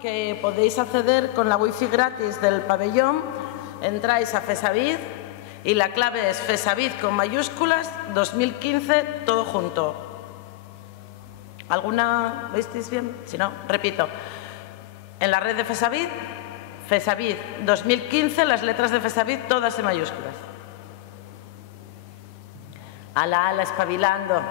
Que podéis acceder con la wifi gratis del pabellón, entráis a Fesavid y la clave es Fesavid con mayúsculas 2015 todo junto. ¿Alguna visteis bien? Si no, repito. En la red de Fesavid, Fesavid 2015, las letras de Fesavid todas en mayúsculas. Ala, espabilando.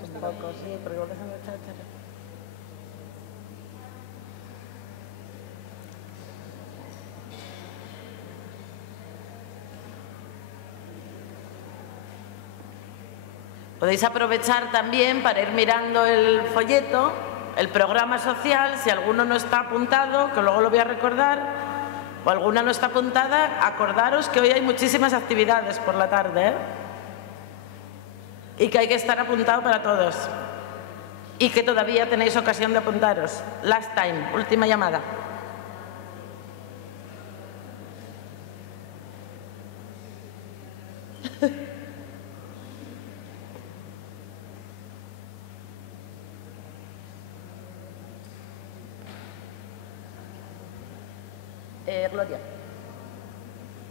Un poco, sí, porque déjame echar. Podéis aprovechar también para ir mirando el folleto, el programa social, si alguno no está apuntado, que luego lo voy a recordar, o alguna no está apuntada, acordaros que hoy hay muchísimas actividades por la tarde, ¿eh? Y que hay que estar apuntado para todos. Y que todavía tenéis ocasión de apuntaros. Last time, última llamada. Gloria.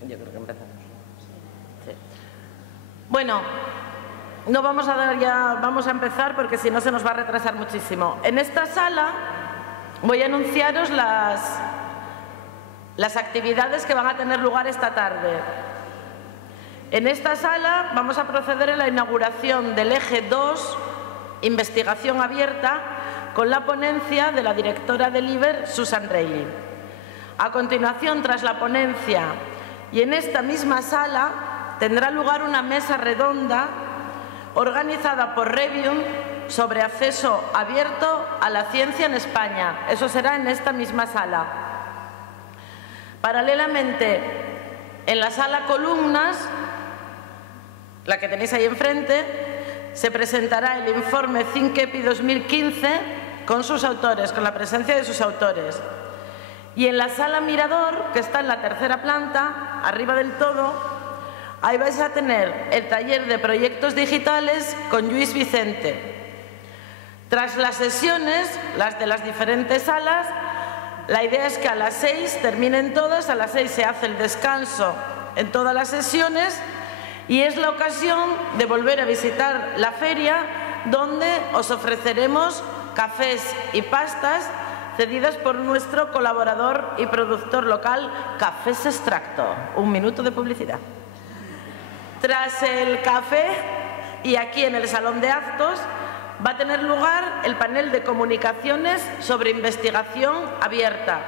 Yo creo que empezamos. Sí. Bueno. No vamos a dar ya, vamos a empezar porque si no se nos va a retrasar muchísimo. En esta sala voy a anunciaros las actividades que van a tener lugar esta tarde. En esta sala vamos a proceder a la inauguración del eje 2, investigación abierta, con la ponencia de la directora del IBER, Susan Reilly. A continuación, tras la ponencia y en esta misma sala, tendrá lugar una mesa redonda organizada por Revium sobre acceso abierto a la ciencia en España. Eso será en esta misma sala. Paralelamente, en la sala columnas, la que tenéis ahí enfrente, se presentará el informe CINCEPI 2015 con sus autores, con la presencia de sus autores. Y en la sala mirador, que está en la tercera planta, arriba del todo, ahí vais a tener el taller de proyectos digitales con Lluís Vicente. Tras las sesiones, las de las diferentes salas, la idea es que a las 6 terminen todas, a las 6 se hace el descanso en todas las sesiones y es la ocasión de volver a visitar la feria donde os ofreceremos cafés y pastas cedidas por nuestro colaborador y productor local, Cafés Extracto. Un minuto de publicidad. Tras el café y aquí en el salón de actos va a tener lugar el panel de comunicaciones sobre investigación abierta.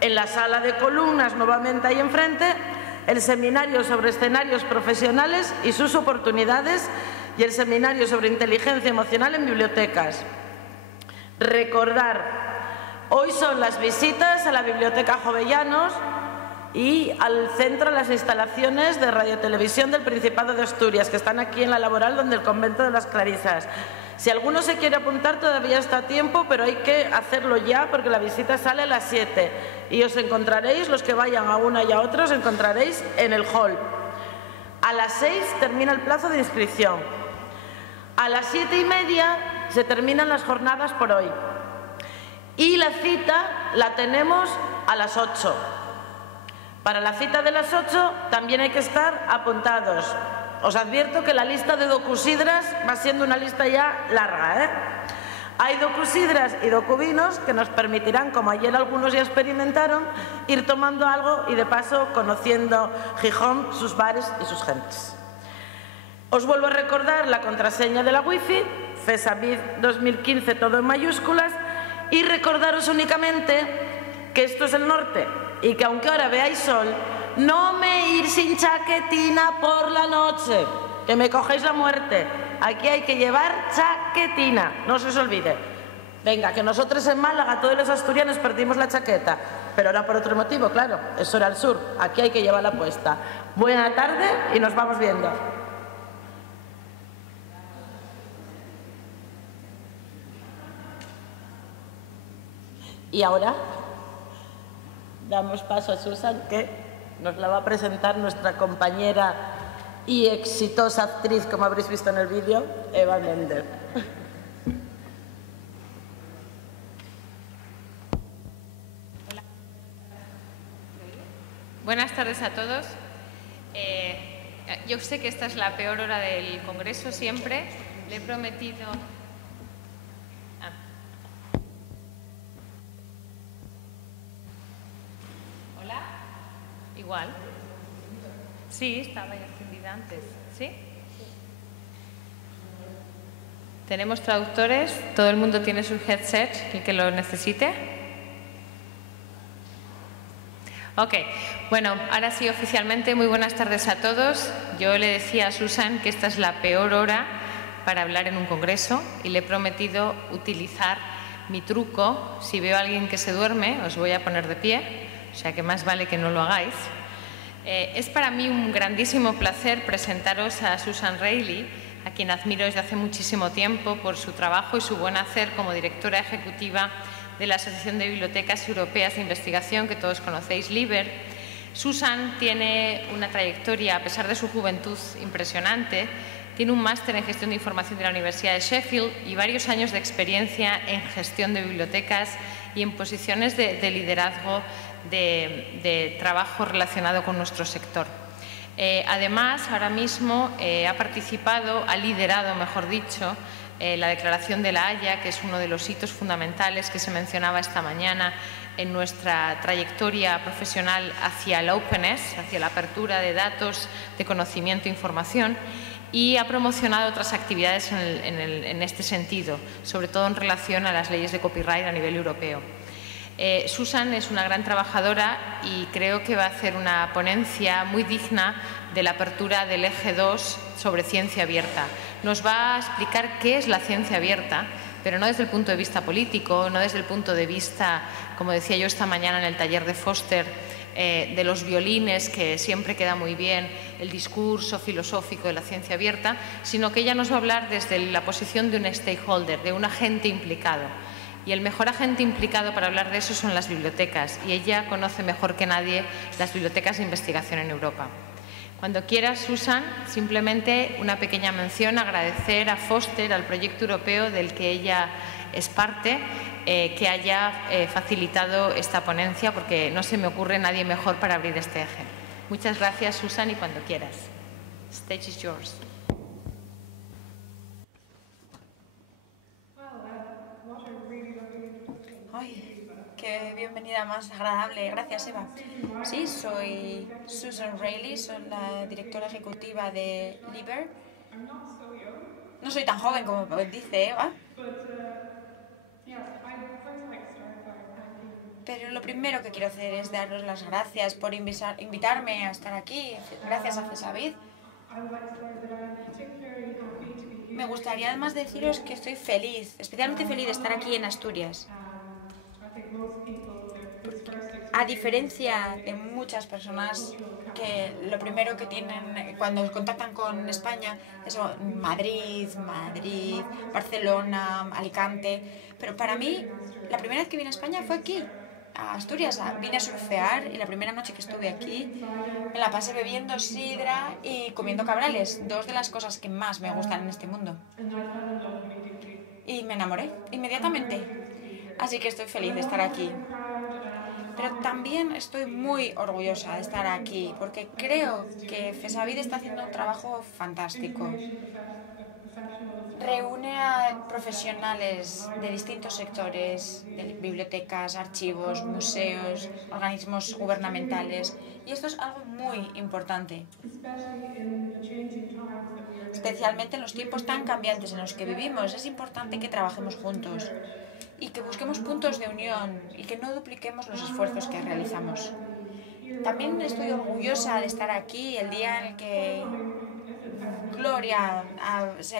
En la sala de columnas, nuevamente ahí enfrente, el seminario sobre escenarios profesionales y sus oportunidades y el seminario sobre inteligencia emocional en bibliotecas. Recordar, hoy son las visitas a la Biblioteca Jovellanos y al centro, las instalaciones de radiotelevisión del Principado de Asturias, que están aquí en la Laboral, donde el convento de las Clarisas. Si alguno se quiere apuntar, todavía está a tiempo, pero hay que hacerlo ya porque la visita sale a las 7 y os encontraréis, los que vayan a una y a otra, os encontraréis en el hall. A las 6 termina el plazo de inscripción. A las 7:30 se terminan las jornadas por hoy. Y la cita la tenemos a las 8. Para la cita de las 8 también hay que estar apuntados. Os advierto que la lista de docusidras va siendo una lista ya larga, ¿eh? Hay docusidras y docuvinos que nos permitirán, como ayer algunos ya experimentaron, ir tomando algo y de paso conociendo Gijón, sus bares y sus gentes. Os vuelvo a recordar la contraseña de la wifi, Fesavid 2015 todo en mayúsculas, y recordaros únicamente que esto es el norte y que aunque ahora veáis sol, no me ir sin chaquetina por la noche, que me cogéis la muerte. Aquí hay que llevar chaquetina, no se os olvide. Venga, que nosotros en Málaga, todos los asturianos perdimos la chaqueta, pero ahora por otro motivo, claro, eso era el sur, aquí hay que llevarla puesta. Buena tarde y nos vamos viendo. Y ahora damos paso a Susan, que nos la va a presentar nuestra compañera y exitosa actriz, como habréis visto en el vídeo, Eva Méndez. Hola. Buenas tardes a todos. Yo sé que esta es la peor hora del Congreso siempre. Le he prometido... ¿Hola? Igual. Sí, estaba ya encendida antes. ¿Sí? Tenemos traductores. Todo el mundo tiene su headset, el que lo necesite. Ok, bueno, ahora sí oficialmente, muy buenas tardes a todos. Yo le decía a Susan que esta es la peor hora para hablar en un congreso y le he prometido utilizar mi truco. Si veo a alguien que se duerme, os voy a poner de pie, o sea que más vale que no lo hagáis. Es para mí un grandísimo placer presentaros a Susan Reilly, a quien admiro desde hace muchísimo tiempo por su trabajo y su buen hacer como directora ejecutiva de la Asociación de Bibliotecas Europeas de Investigación, que todos conocéis, LIBER. Susan tiene una trayectoria, a pesar de su juventud, impresionante. Tiene un máster en Gestión de Información de la Universidad de Sheffield y varios años de experiencia en gestión de bibliotecas y en posiciones de liderazgo de trabajo relacionado con nuestro sector. Además, ahora mismo ha liderado, mejor dicho, la Declaración de La Haya, que es uno de los hitos fundamentales que se mencionaba esta mañana en nuestra trayectoria profesional hacia la openness, hacia la apertura de datos, de conocimiento e información, y ha promocionado otras actividades en este sentido, sobre todo en relación a las leyes de copyright a nivel europeo. Susan es una gran trabajadora y creo que va a hacer una ponencia muy digna de la apertura del eje 2 sobre ciencia abierta. Nos va a explicar qué es la ciencia abierta, pero no desde el punto de vista político, no desde el punto de vista, como decía yo esta mañana en el taller de Foster, de los violines, que siempre queda muy bien el discurso filosófico de la ciencia abierta, sino que ella nos va a hablar desde la posición de un stakeholder, de un agente implicado. Y el mejor agente implicado para hablar de eso son las bibliotecas, y ella conoce mejor que nadie las bibliotecas de investigación en Europa. Cuando quieras, Susan, simplemente una pequeña mención, agradecer a Foster, al proyecto europeo del que ella es parte, que haya facilitado esta ponencia, porque no se me ocurre nadie mejor para abrir este eje. Muchas gracias, Susan, y cuando quieras. Stage is yours. Ay, qué bienvenida más agradable. Gracias, Eva. Sí, soy Susan Reilly, soy la directora ejecutiva de LIBER. No soy tan joven como dice Eva. Pero lo primero que quiero hacer es daros las gracias por invitarme a estar aquí. Gracias a FESAVID. Me gustaría además deciros que estoy feliz, especialmente feliz de estar aquí en Asturias. A diferencia de muchas personas que lo primero que tienen cuando contactan con España es Madrid, Barcelona, Alicante, pero para mí la primera vez que vine a España fue aquí, a Asturias. Vine a surfear y la primera noche que estuve aquí me la pasé bebiendo sidra y comiendo cabrales, dos de las cosas que más me gustan en este mundo. Y me enamoré inmediatamente, así que estoy feliz de estar aquí. Pero también estoy muy orgullosa de estar aquí porque creo que FESAVID está haciendo un trabajo fantástico. Reúne a profesionales de distintos sectores, de bibliotecas, archivos, museos, organismos gubernamentales, y esto es algo muy importante, especialmente en los tiempos tan cambiantes en los que vivimos. Es importante que trabajemos juntos y que busquemos puntos de unión y que no dupliquemos los esfuerzos que realizamos. También estoy orgullosa de estar aquí el día en el que Gloria,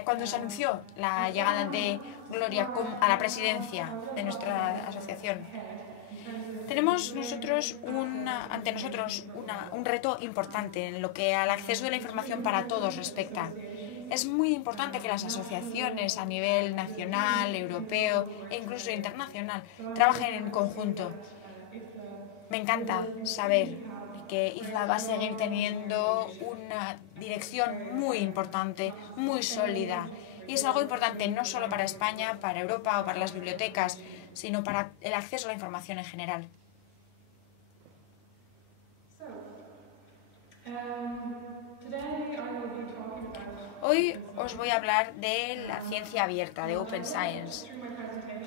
cuando se anunció la llegada de Gloria a la presidencia de nuestra asociación. Tenemos ante nosotros un reto importante en lo que al acceso de la información para todos respecta. Es muy importante que las asociaciones a nivel nacional, europeo e incluso internacional trabajen en conjunto. Me encanta saber que IFLA va a seguir teniendo una dirección muy importante, muy sólida. Y es algo importante no solo para España, para Europa o para las bibliotecas, sino para el acceso a la información en general. Hoy os voy a hablar de la ciencia abierta, de Open Science.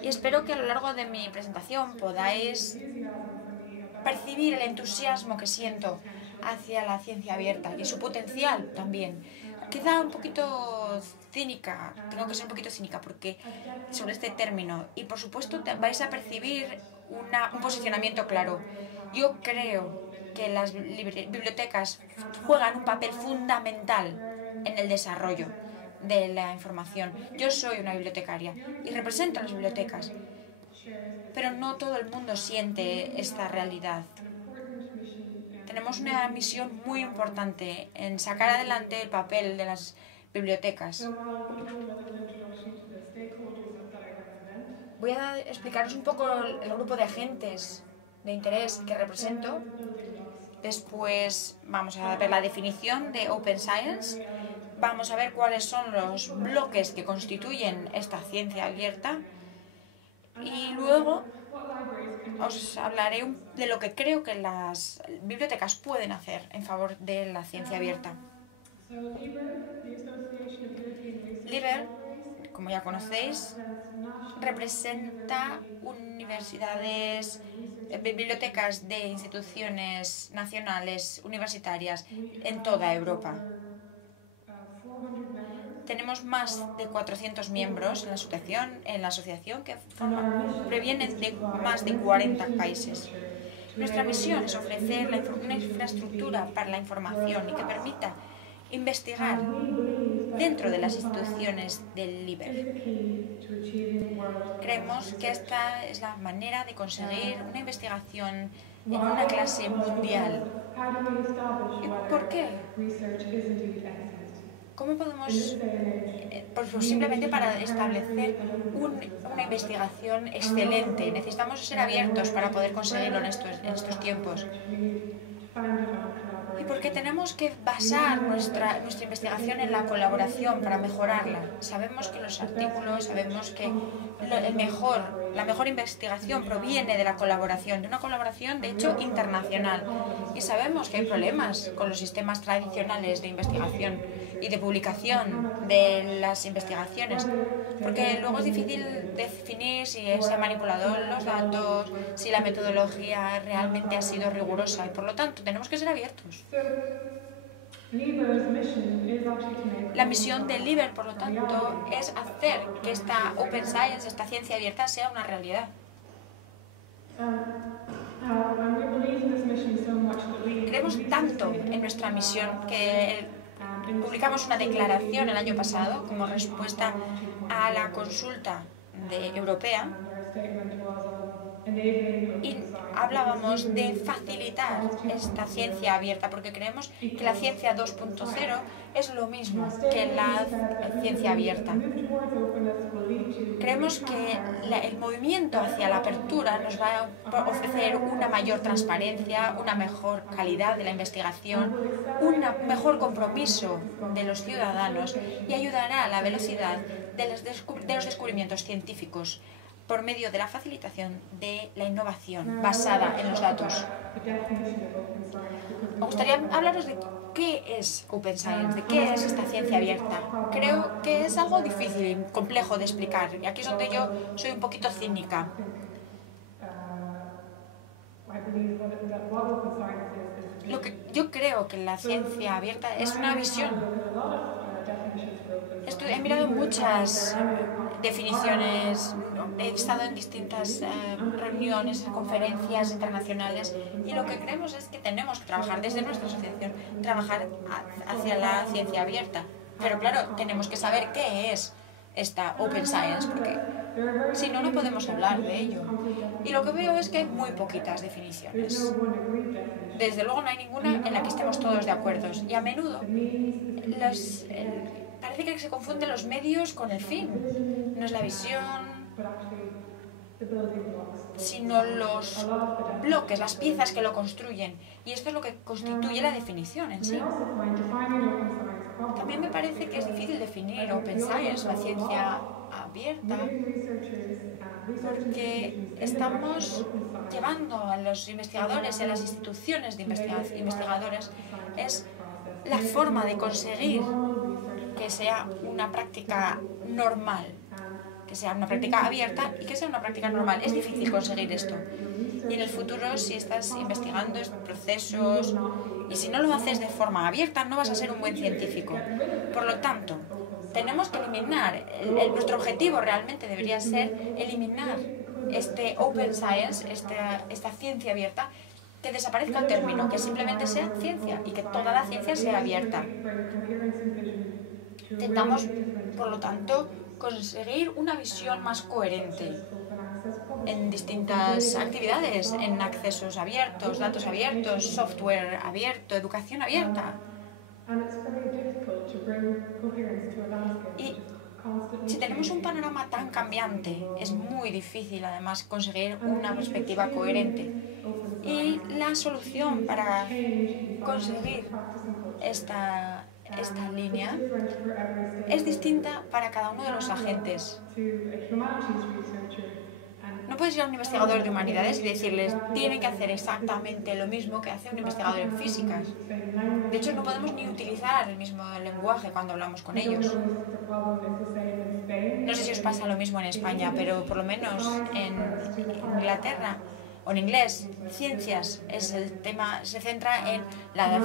Y espero que a lo largo de mi presentación podáis percibir el entusiasmo que siento hacia la ciencia abierta y su potencial también. Quizá un poquito cínica, tengo que ser un poquito cínica sobre este término. Y por supuesto vais a percibir un posicionamiento claro. Yo creo que las bibliotecas juegan un papel fundamental en el desarrollo de la información. Yo soy una bibliotecaria y represento a las bibliotecas, pero no todo el mundo siente esta realidad. Tenemos una misión muy importante en sacar adelante el papel de las bibliotecas. Voy a explicaros un poco el grupo de agentes de interés que represento. Después vamos a ver la definición de Open Science. Vamos a ver cuáles son los bloques que constituyen esta ciencia abierta. Y luego os hablaré de lo que creo que las bibliotecas pueden hacer en favor de la ciencia abierta. LIBER, como ya conocéis, representa universidades, bibliotecas de instituciones nacionales, universitarias en toda Europa. Tenemos más de 400 miembros en la asociación que provienen de más de 40 países. Nuestra misión es ofrecer una infraestructura para la información y que permita investigar dentro de las instituciones del LIBER. Creemos que esta es la manera de conseguir una investigación en una clase mundial. ¿Por qué? ¿Cómo podemos, pues simplemente para establecer una investigación excelente? Necesitamos ser abiertos para poder conseguirlo en estos tiempos. Y porque tenemos que basar nuestra investigación en la colaboración para mejorarla. Sabemos que los artículos, sabemos que la mejor investigación proviene de la colaboración, de una colaboración de hecho internacional. Y sabemos que hay problemas con los sistemas tradicionales de investigación y de publicación de las investigaciones, porque luego es difícil definir si se han manipulado los datos, si la metodología realmente ha sido rigurosa, y por lo tanto tenemos que ser abiertos. La misión de LIBER, por lo tanto, es hacer que esta Open Science, esta ciencia abierta, sea una realidad. Creemos tanto en nuestra misión que publicamos una declaración el año pasado como respuesta a la consulta europea y hablábamos de facilitar esta ciencia abierta porque creemos que la ciencia 2.0 es lo mismo que la ciencia abierta. Creemos que el movimiento hacia la apertura nos va a ofrecer una mayor transparencia, una mejor calidad de la investigación, un mejor compromiso de los ciudadanos y ayudará a la velocidad de los descubrimientos científicos por medio de la facilitación de la innovación basada en los datos. Me gustaría hablaros de qué es Open Science, de qué es esta ciencia abierta. Creo que es algo difícil y complejo de explicar, y aquí es donde yo soy un poquito cínica. Yo creo que la ciencia abierta es una visión. He mirado muchas definiciones, he estado en distintas reuniones, conferencias internacionales, y lo que creemos es que tenemos que trabajar desde nuestra asociación, trabajar hacia la ciencia abierta. Pero claro, tenemos que saber qué es esta Open Science, porque si no, no podemos hablar de ello. Y lo que veo es que hay muy poquitas definiciones. Desde luego no hay ninguna en la que estemos todos de acuerdo. Y a menudo parece que se confunden los medios con el fin. No es la visión, sino los bloques, las piezas que lo construyen. Y esto es lo que constituye la definición en sí. También me parece que es difícil definir Open Science, la ciencia abierta, porque estamos llevando a los investigadores y a las instituciones de investigadores, es la forma de conseguir que sea una práctica normal, que sea una práctica abierta y que sea una práctica normal. Es difícil conseguir esto. Y en el futuro, si estás investigando estos procesos y si no lo haces de forma abierta, no vas a ser un buen científico. Por lo tanto, tenemos que eliminar, nuestro objetivo realmente debería ser eliminar este Open Science, esta ciencia abierta, que desaparezca el término, que simplemente sea ciencia y que toda la ciencia sea abierta. Intentamos, por lo tanto, conseguir una visión más coherente en distintas actividades, en accesos abiertos, datos abiertos, software abierto, educación abierta. Y si tenemos un panorama tan cambiante, es muy difícil además conseguir una perspectiva coherente. Y la solución para conseguir esta línea es distinta para cada uno de los agentes. No puedes ir a un investigador de humanidades y decirles tienen que hacer exactamente lo mismo que hace un investigador en físicas. De hecho, no podemos ni utilizar el mismo lenguaje cuando hablamos con ellos. No sé si os pasa lo mismo en España, pero por lo menos en Inglaterra o en inglés, ciencias es el tema, se centra en las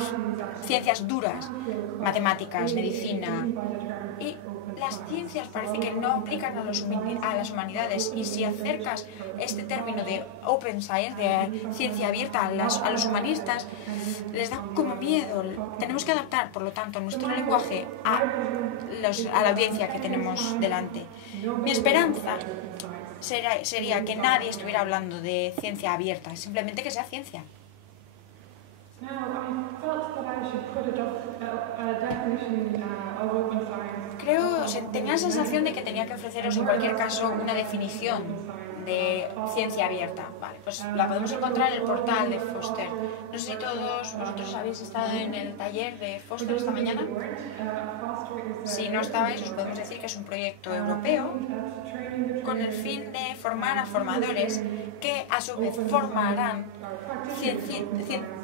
ciencias duras, matemáticas, medicina, y las ciencias parece que no aplican a las humanidades, y si acercas este término de Open Science, de ciencia abierta a los humanistas, les da como miedo. Tenemos que adaptar, por lo tanto, nuestro lenguaje a la audiencia que tenemos delante. Mi esperanza sería que nadie estuviera hablando de ciencia abierta, simplemente que sea ciencia. Tenía la sensación de que tenía que ofreceros en cualquier caso una definición de ciencia abierta. Vale, pues la podemos encontrar en el portal de Foster. No sé si todos vosotros habéis estado en el taller de Foster esta mañana. Si no estabais, os podemos decir que es un proyecto europeo con el fin de formar a formadores que a su vez formarán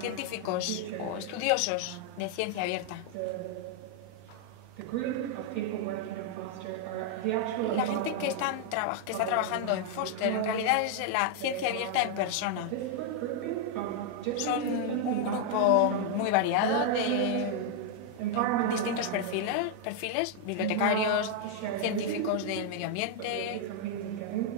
científicos o estudiosos de ciencia abierta. La gente que está trabajando en Foster en realidad es la ciencia abierta en persona. Son un grupo muy variado de distintos perfiles, bibliotecarios, científicos del medio ambiente.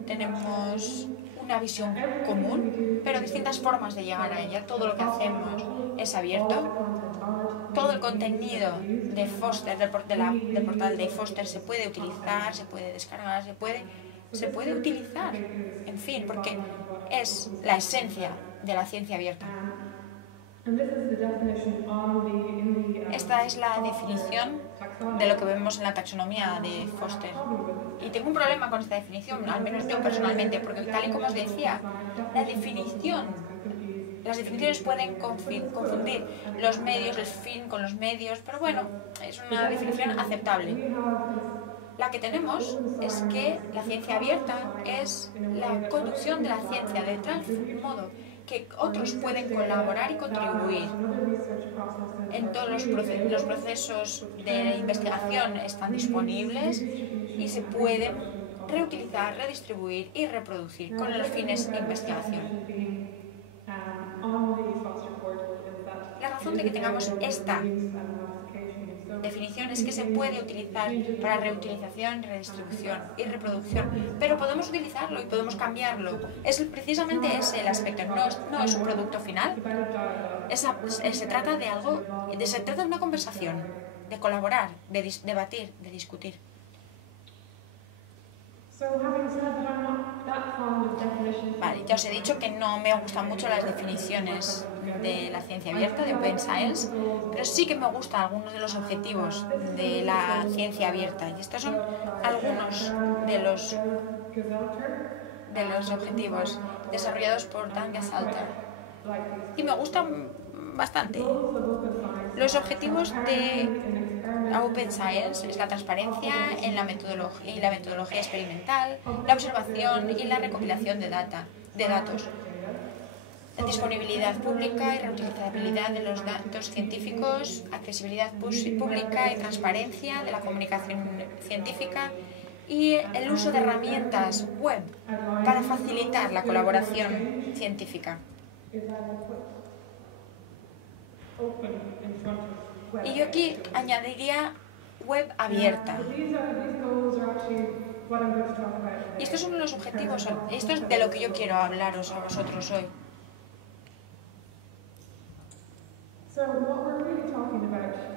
Tenemos una visión común, pero distintas formas de llegar a ella. Todo lo que hacemos es abierto. Todo el contenido de Foster, del portal de Foster, se puede utilizar, se puede descargar, se puede utilizar, en fin, porque es la esencia de la ciencia abierta. Esta es la definición de lo que vemos en la taxonomía de Foster. Y tengo un problema con esta definición, al menos yo personalmente, porque tal y como os decía, las definiciones pueden confundir los medios, el fin con los medios, pero bueno, es una definición aceptable. La que tenemos es que la ciencia abierta es la conducción de la ciencia de tal modo que otros pueden colaborar y contribuir. En todos los procesos de investigación están disponibles y se pueden reutilizar, redistribuir y reproducir con los fines de investigación. La razón de que tengamos esta definición es que se puede utilizar para reutilización, redistribución y reproducción, pero podemos utilizarlo y podemos cambiarlo. Precisamente ese el aspecto, no es un producto final. Se trata de algo, se trata de una conversación, de colaborar, de debatir, de discutir. Vale, ya os he dicho que no me gustan mucho las definiciones de la ciencia abierta, de Open Science, pero sí que me gustan algunos de los objetivos de la ciencia abierta. Y estos son algunos de los objetivos desarrollados por Dan Gesalter. Y me gustan bastante. Los objetivos de Open Science es la transparencia en la metodología experimental, la observación y la recopilación de datos, la disponibilidad pública y reutilizabilidad de los datos científicos, accesibilidad pública y transparencia de la comunicación científica y el uso de herramientas web para facilitar la colaboración científica. Y yo aquí añadiría web abierta. Y estos son los objetivos, esto es de lo que yo quiero hablaros a vosotros hoy.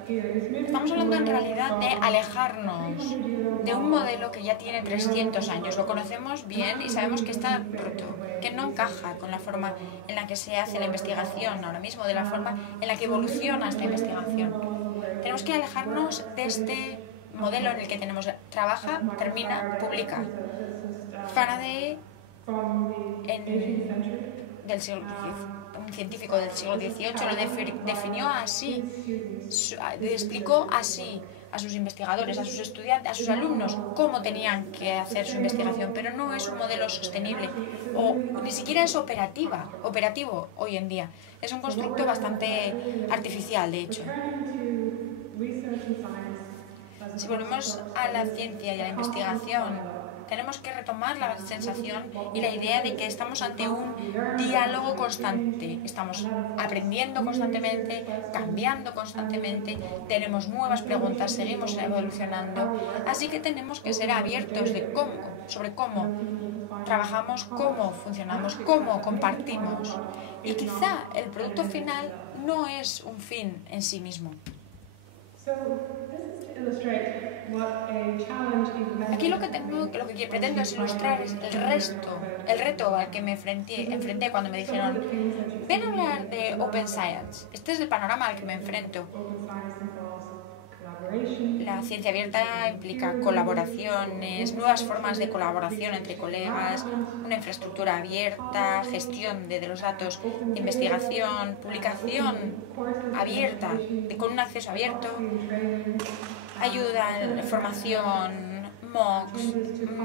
Estamos hablando en realidad de alejarnos de un modelo que ya tiene 300 años. Lo conocemos bien y sabemos que está roto, que no encaja con la forma en la que se hace la investigación ahora mismo, de la forma en la que evoluciona esta investigación. Tenemos que alejarnos de este modelo en el que tenemos trabaja, termina, publica. Faraday, del siglo XIX, un científico del siglo XVIII, lo definió así, explicó así a sus investigadores, a sus estudiantes, a sus alumnos, cómo tenían que hacer su investigación, pero no es un modelo sostenible o ni siquiera es operativo hoy en día. Es un constructo bastante artificial, de hecho. Si volvemos a la ciencia y a la investigación, tenemos que retomar la sensación y la idea de que estamos ante un diálogo constante. Estamos aprendiendo constantemente, cambiando constantemente, tenemos nuevas preguntas, seguimos evolucionando. Así que tenemos que ser abiertos sobre cómo trabajamos, cómo funcionamos, cómo compartimos. Y quizá el producto final no es un fin en sí mismo. Aquí lo que pretendo es ilustrar es el reto al que me enfrenté cuando me dijeron ven a hablar de Open Science. Este es el panorama al que me enfrento. La ciencia abierta implica colaboraciones, nuevas formas de colaboración entre colegas, una infraestructura abierta, gestión de los datos de investigación, publicación abierta, con un acceso abierto, ayuda en formación, MOOCs,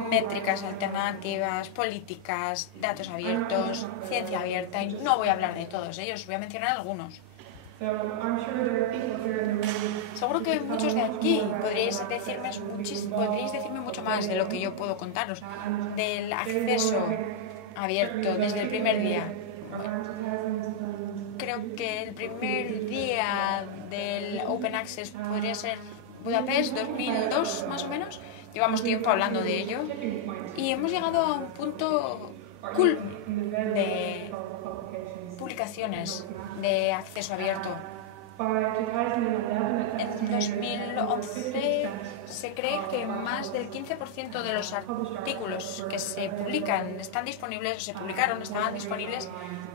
métricas alternativas, políticas, datos abiertos, ciencia abierta. Y no voy a hablar de todos ellos, voy a mencionar algunos. Seguro que muchos de aquí podríais decirme mucho más de lo que yo puedo contaros, del acceso abierto desde el primer día. Creo que el primer día del Open Access podría ser Budapest, 2002 más o menos. Llevamos tiempo hablando de ello y hemos llegado a un punto cool de publicaciones de acceso abierto. En 2011 se cree que más del 15% de los artículos que se publican estaban disponibles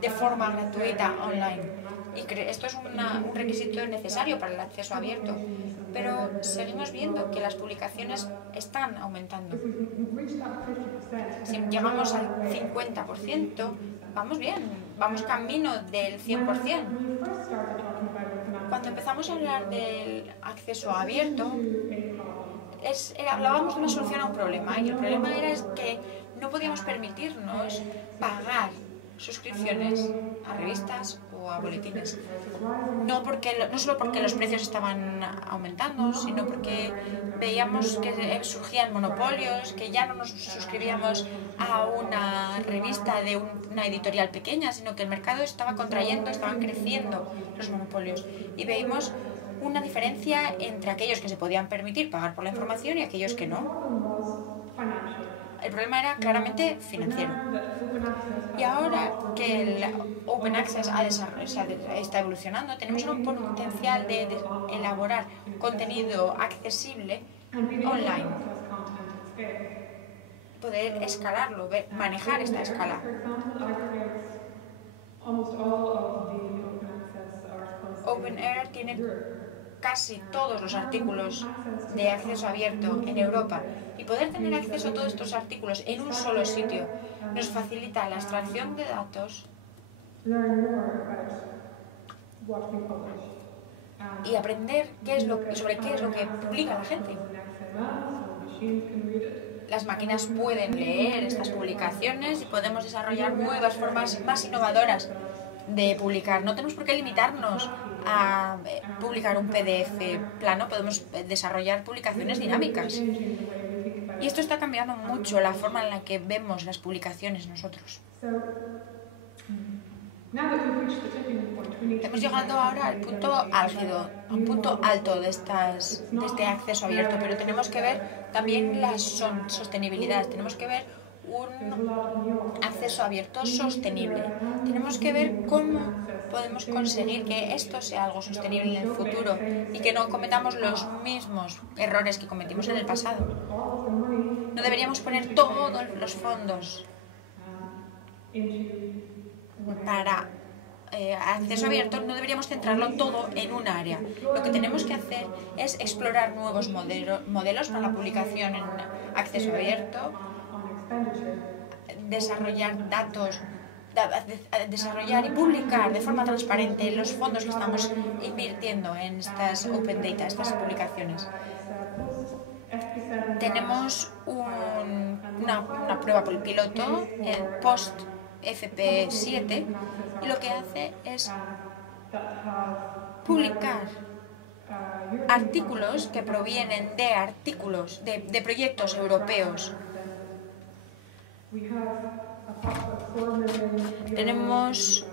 de forma gratuita online. Y esto es un requisito necesario para el acceso abierto. Pero seguimos viendo que las publicaciones están aumentando. Si llegamos al 50%, vamos bien, vamos camino del 100%. Cuando empezamos a hablar del acceso abierto, hablábamos de una solución a un problema, y el problema era que no podíamos permitirnos pagar suscripciones a revistas o a boletines. No solo porque los precios estaban aumentando, sino porque veíamos que surgían monopolios, que ya no nos suscribíamos a una revista de una editorial pequeña, sino que el mercado estaba contrayendo, estaban creciendo los monopolios. Y veíamos una diferencia entre aquellos que se podían permitir pagar por la información y aquellos que no. El problema era claramente financiero. Y ahora que el Open Access está evolucionando, tenemos un potencial de elaborar contenido accesible online. Poder escalarlo, manejar esta escala. OpenAIRE tiene casi todos los artículos de acceso abierto en Europa, y poder tener acceso a todos estos artículos en un solo sitio nos facilita la extracción de datos y aprender sobre qué es lo que publica la gente. Las máquinas pueden leer estas publicaciones y podemos desarrollar nuevas formas más innovadoras de publicar. No tenemos por qué limitarnos a publicar un PDF plano, podemos desarrollar publicaciones dinámicas. Y esto está cambiando mucho la forma en la que vemos las publicaciones nosotros. Hemos llegado ahora al punto álgido, un punto alto de este acceso abierto, pero tenemos que ver también la sostenibilidad, tenemos que ver un acceso abierto sostenible. Tenemos que ver cómo podemos conseguir que esto sea algo sostenible en el futuro y que no cometamos los mismos errores que cometimos en el pasado. No deberíamos poner todos los fondos para acceso abierto, no deberíamos centrarlo todo en un área. Lo que tenemos que hacer es explorar nuevos modelos para la publicación en acceso abierto, desarrollar datos, desarrollar y publicar de forma transparente los fondos que estamos invirtiendo en estas Open Data, estas publicaciones. Tenemos una prueba piloto en Post FP7 y lo que hace es publicar artículos que provienen de proyectos europeos. Tenemos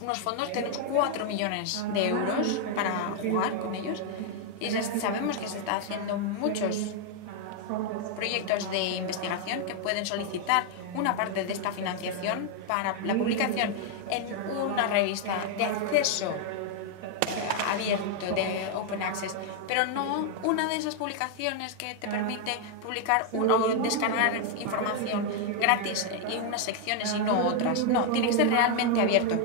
unos fondos, tenemos 4 millones de euros para jugar con ellos y sabemos que se está haciendo muchos proyectos de investigación que pueden solicitar una parte de esta financiación para la publicación en una revista de acceso abierto de Open Access, pero no una de esas publicaciones que te permite publicar o descargar información gratis y unas secciones y no otras. No, tiene que ser realmente abierto.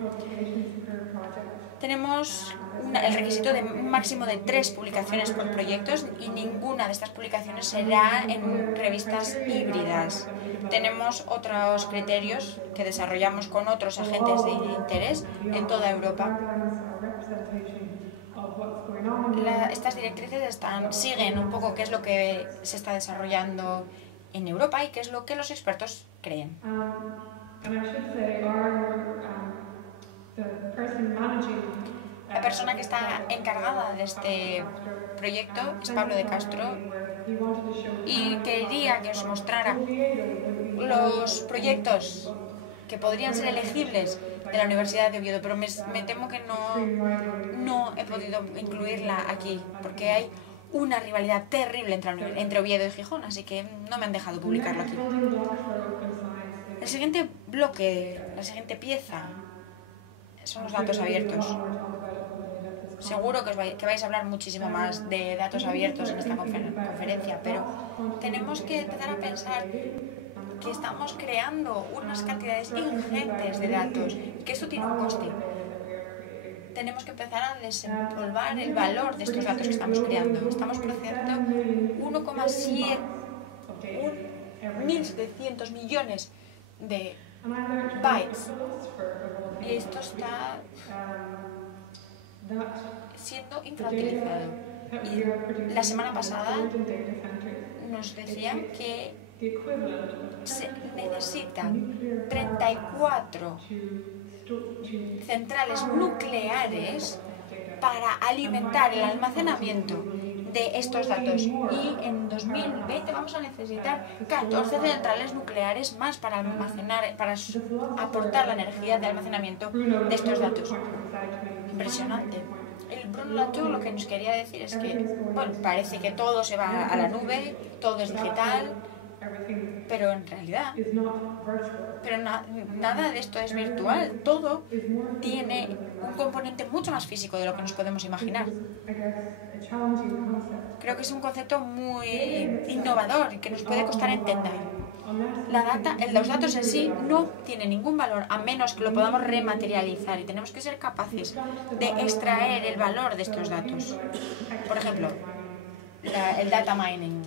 Tenemos el requisito de un máximo de 3 publicaciones por proyectos y ninguna de estas publicaciones será en revistas híbridas. Tenemos otros criterios que desarrollamos con otros agentes de interés en toda Europa. Estas directrices siguen un poco qué es lo que se está desarrollando en Europa y qué es lo que los expertos creen. La persona que está encargada de este proyecto es Pablo de Castro y quería que os mostrara los proyectos que podrían ser elegibles de la Universidad de Oviedo, pero me temo que no he podido incluirla aquí porque hay una rivalidad terrible entre Oviedo y Gijón, así que no me han dejado publicarlo aquí. El siguiente bloque, la siguiente pieza, son los datos abiertos. Seguro que vais a hablar muchísimo más de datos abiertos en esta conferencia, pero tenemos que empezar a pensar que estamos creando unas cantidades ingentes de datos y que esto tiene un coste. Tenemos que empezar a desempolvar el valor de estos datos que estamos creando. Estamos procesando 1,700 millones de bytes y esto está siendo infrautilizado. Y la semana pasada nos decían que se necesitan 34 centrales nucleares para alimentar el almacenamiento de estos datos y en 2020 vamos a necesitar 14 centrales nucleares más para aportar la energía de almacenamiento de estos datos. Impresionante. el Bruno Latour lo que nos quería decir es que, bueno, parece que todo se va a la nube, todo es digital, pero en realidad, nada de esto es virtual. Todo tiene un componente mucho más físico de lo que nos podemos imaginar. Creo que es un concepto muy innovador y que nos puede costar entender. Los datos en sí no tienen ningún valor a menos que lo podamos rematerializar y tenemos que ser capaces de extraer el valor de estos datos. Por ejemplo, el data mining,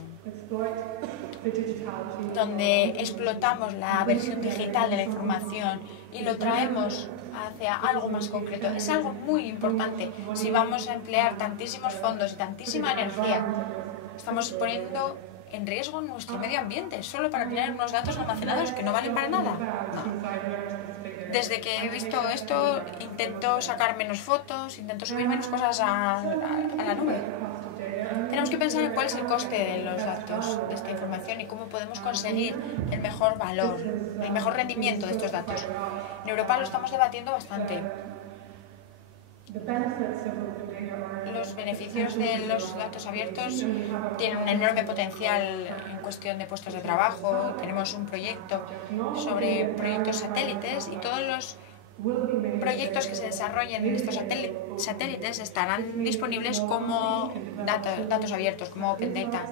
donde explotamos la versión digital de la información y lo traemos hacia algo más concreto. Es algo muy importante. Si vamos a emplear tantísimos fondos y tantísima energía, estamos poniendo en riesgo nuestro medio ambiente solo para tener unos datos almacenados que no valen para nada. No. Desde que he visto esto, intento sacar menos fotos, intento subir menos cosas a la nube. Tenemos que pensar en cuál es el coste de los datos, de esta información y cómo podemos conseguir el mejor valor, el mejor rendimiento de estos datos. En Europa lo estamos debatiendo bastante. Los beneficios de los datos abiertos tienen un enorme potencial en cuestión de puestos de trabajo. Tenemos un proyecto sobre proyectos satélites y todos los proyectos que se desarrollen en estos satélites estarán disponibles como datos abiertos, como Open Data.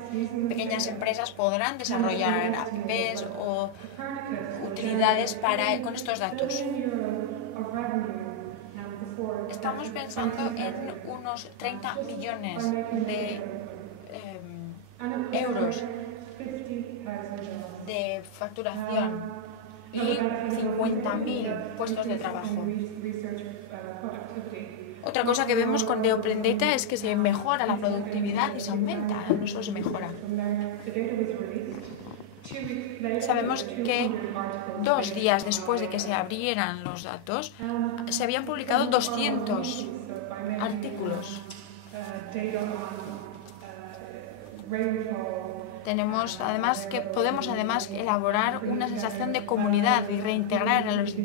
Pequeñas empresas podrán desarrollar apps o utilidades con estos datos. Estamos pensando en unos 30 millones de euros de facturación y 50.000 puestos de trabajo. Otra cosa que vemos con Open Data es que se mejora la productividad y se aumenta, no solo se mejora. Sabemos que 2 días después de que se abrieran los datos, se habían publicado 200 artículos. Tenemos además que podemos elaborar una sensación de comunidad y reintegrar a los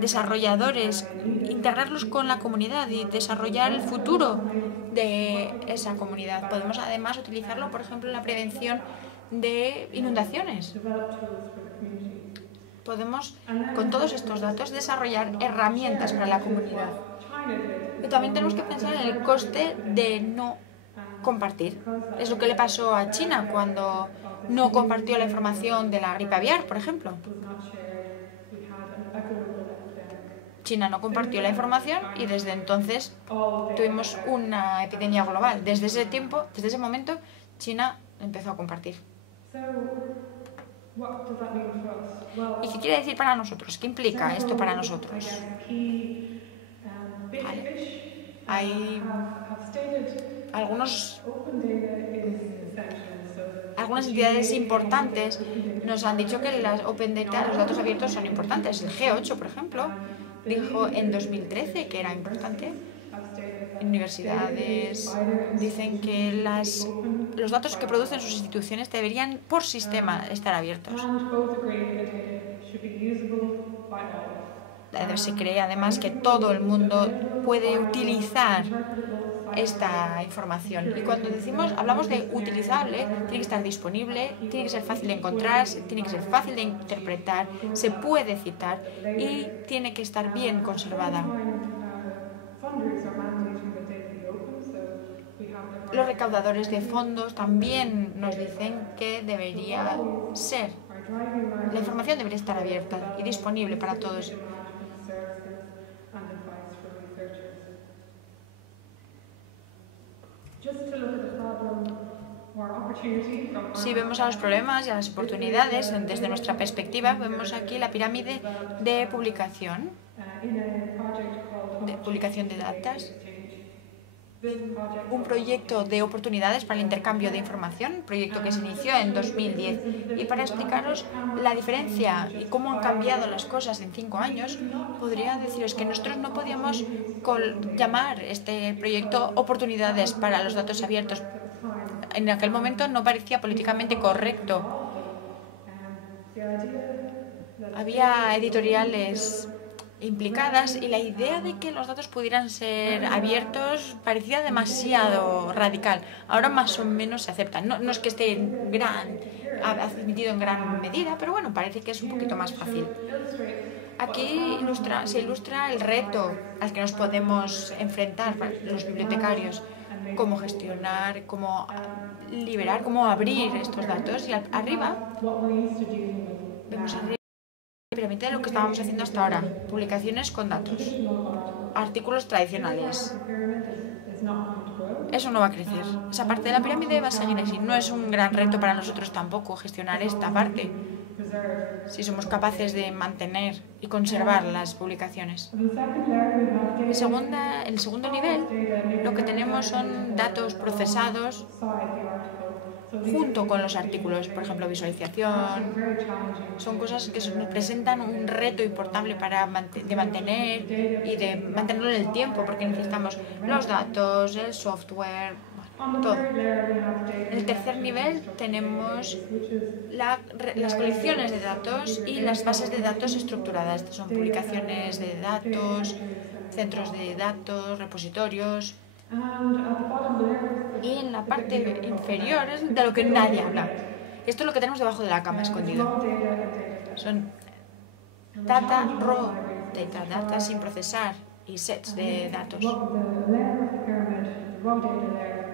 desarrolladores, integrarlos con la comunidad y desarrollar el futuro de esa comunidad. Podemos además utilizarlo, por ejemplo, en la prevención de inundaciones. Podemos, con todos estos datos, desarrollar herramientas para la comunidad. Pero también tenemos que pensar en el coste de no compartir. Es lo que le pasó a China cuando no compartió la información de la gripe aviar, por ejemplo. China no compartió la información y desde entonces tuvimos una epidemia global. Desde ese momento, China empezó a compartir. ¿Y qué quiere decir para nosotros? ¿Qué implica esto para nosotros? Vale. Hay algunas entidades importantes nos han dicho que las Open Data, los datos abiertos son importantes. El G8, por ejemplo, dijo en 2013 que era importante. Universidades dicen que los datos que producen sus instituciones deberían, por sistema, estar abiertos. Se cree además que todo el mundo puede utilizar esta información. Y cuando hablamos de utilizable, tiene que estar disponible, tiene que ser fácil de encontrar, tiene que ser fácil de interpretar, se puede citar y tiene que estar bien conservada. Los recaudadores de fondos también nos dicen que debería ser. La información debería estar abierta y disponible para todos. Si vemos a los problemas y a las oportunidades desde nuestra perspectiva, vemos aquí la pirámide de publicación de datos. Un proyecto de oportunidades para el intercambio de información, un proyecto que se inició en 2010. Y para explicaros la diferencia y cómo han cambiado las cosas en 5 años, podría deciros que nosotros no podíamos llamar este proyecto oportunidades para los datos abiertos. En aquel momento no parecía políticamente correcto. Había editoriales implicadas y la idea de que los datos pudieran ser abiertos parecía demasiado radical. Ahora más o menos se aceptan. No es que esté admitido en gran medida, pero bueno, parece que es un poquito más fácil. Aquí se ilustra el reto al que nos podemos enfrentar los bibliotecarios, cómo gestionar, cómo liberar, cómo abrir estos datos. Y arriba vemos de lo que estábamos haciendo hasta ahora, publicaciones con datos, artículos tradicionales. Eso no va a crecer. Esa parte de la pirámide va a seguir así. No es un gran reto para nosotros tampoco gestionar esta parte, si somos capaces de mantener y conservar las publicaciones. En el segundo nivel, lo que tenemos son datos procesados junto con los artículos, por ejemplo, visualización. Son cosas que nos presentan un reto importante de mantener y de mantenerlo en el tiempo, porque necesitamos los datos, el software, todo. En el tercer nivel tenemos las colecciones de datos y las bases de datos estructuradas. Estas son publicaciones de datos, centros de datos, repositorios. Y en la parte inferior es de lo que nadie habla. Esto es lo que tenemos debajo de la cama escondido. Son raw data sin procesar y sets de datos.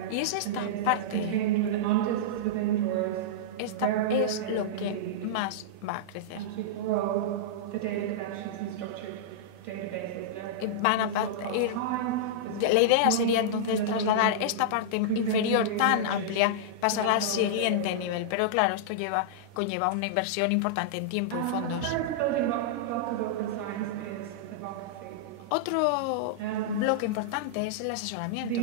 Y es esta parte. Esta es lo que más va a crecer. La idea sería entonces trasladar esta parte inferior tan amplia, pasarla al siguiente nivel. Pero claro, esto conlleva una inversión importante en tiempo y fondos. Otro bloque importante es el asesoramiento.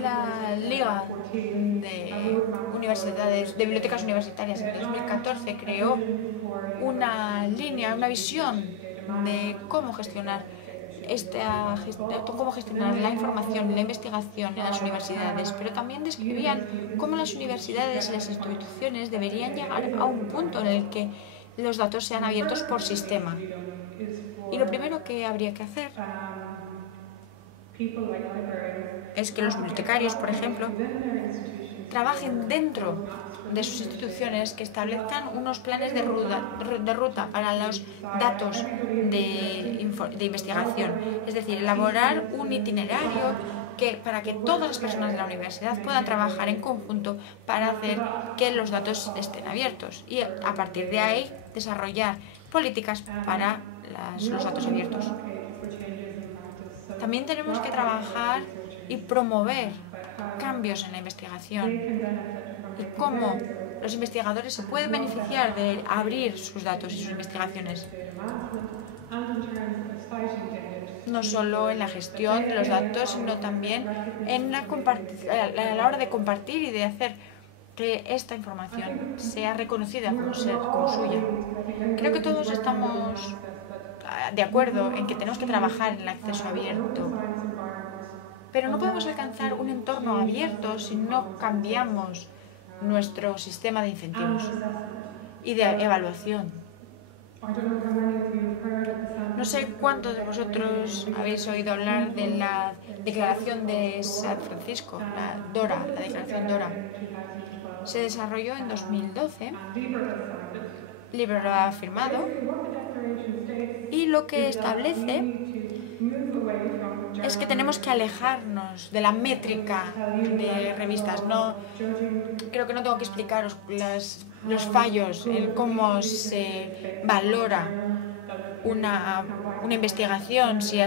La Liga de Bibliotecas Universitarias en 2014 creó una línea, una visión de cómo gestionar la información, la investigación en las universidades, pero también describían cómo las universidades y las instituciones deberían llegar a un punto en el que los datos sean abiertos por sistema. Y lo primero que habría que hacer es que los bibliotecarios, por ejemplo, trabajen dentro de sus instituciones, que establezcan unos planes de ruta para los datos de investigación. Es decir, elaborar un itinerario para que todas las personas de la universidad puedan trabajar en conjunto para hacer que los datos estén abiertos y a partir de ahí desarrollar políticas para los datos abiertos. También tenemos que trabajar y promover cambios en la investigación y cómo los investigadores se pueden beneficiar de abrir sus datos y sus investigaciones. No solo en la gestión de los datos, sino también a la hora de compartir y de hacer que esta información sea reconocida como suya. Creo que todos estamos de acuerdo en que tenemos que trabajar en el acceso abierto, pero no podemos alcanzar un entorno abierto si no cambiamos nuestro sistema de incentivos y de evaluación. No sé cuántos de vosotros habéis oído hablar de la Declaración de San Francisco, la Declaración DORA. Se desarrolló en 2012, Libre lo ha firmado, y lo que establece es que tenemos que alejarnos de la métrica de revistas. Creo que no tengo que explicaros los fallos en cómo se valora una investigación, si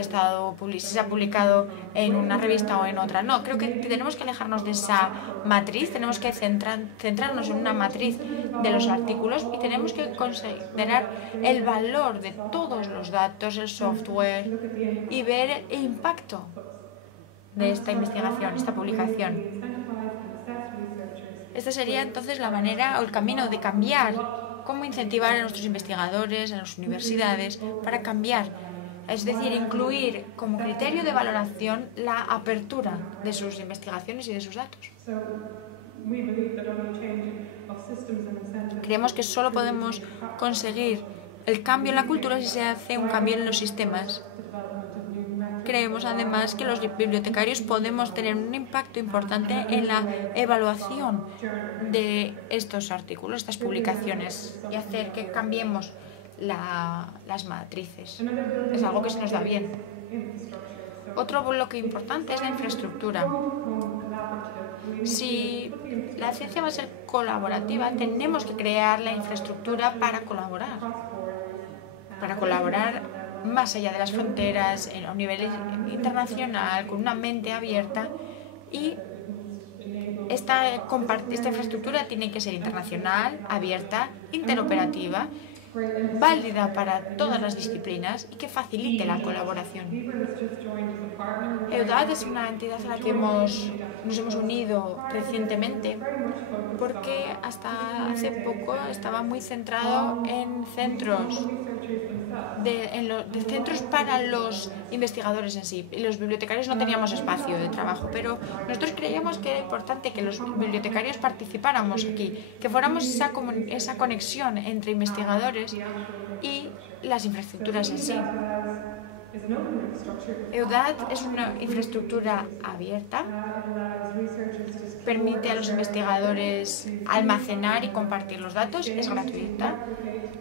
se ha publicado en una revista o en otra. No, creo que tenemos que alejarnos de esa matriz, tenemos que centrarnos en una matriz de los artículos y tenemos que considerar el valor de todos los datos, el software y ver el impacto de esta investigación, esta publicación. Esta sería entonces la manera o el camino de cambiar. Cómo incentivar a nuestros investigadores, a las universidades, para cambiar. Es decir, incluir como criterio de valoración la apertura de sus investigaciones y de sus datos. Creemos que solo podemos conseguir el cambio en la cultura si se hace un cambio en los sistemas. Creemos además que los bibliotecarios podemos tener un impacto importante en la evaluación de estos artículos, estas publicaciones, y hacer que cambiemos las matrices. Es algo que se nos da bien. Otro bloque importante es la infraestructura. Si la ciencia va a ser colaborativa, tenemos que crear la infraestructura para colaborar más allá de las fronteras, a un nivel internacional, con una mente abierta, y esta infraestructura tiene que ser internacional, abierta, interoperativa, válida para todas las disciplinas y que facilite la colaboración. EUDAD es una entidad a la que nos hemos unido recientemente porque hasta hace poco estaba muy centrado en centros para los investigadores en sí. Y los bibliotecarios no teníamos espacio de trabajo, pero nosotros creíamos que era importante que los bibliotecarios participáramos aquí, que fuéramos esa conexión entre investigadores y las infraestructuras en sí. EUDAD es una infraestructura abierta, permite a los investigadores almacenar y compartir los datos, es gratuita,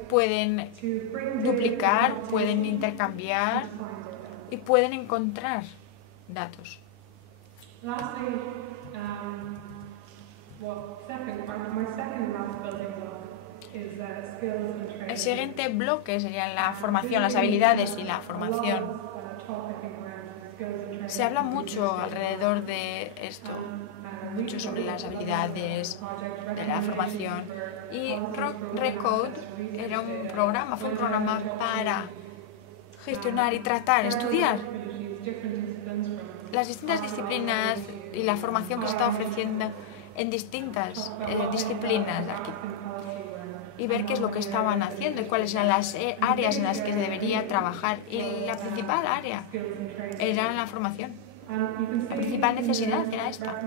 pueden duplicar, pueden intercambiar y pueden encontrar datos. El siguiente bloque sería la formación, las habilidades y la formación. Se habla mucho alrededor de esto, mucho sobre las habilidades de la formación. Y Recode fue un programa para gestionar y tratar, estudiar las distintas disciplinas y la formación que se está ofreciendo en distintas disciplinas y ver qué es lo que estaban haciendo y cuáles eran las áreas en las que se debería trabajar. Y la principal área era la formación. La principal necesidad era esta.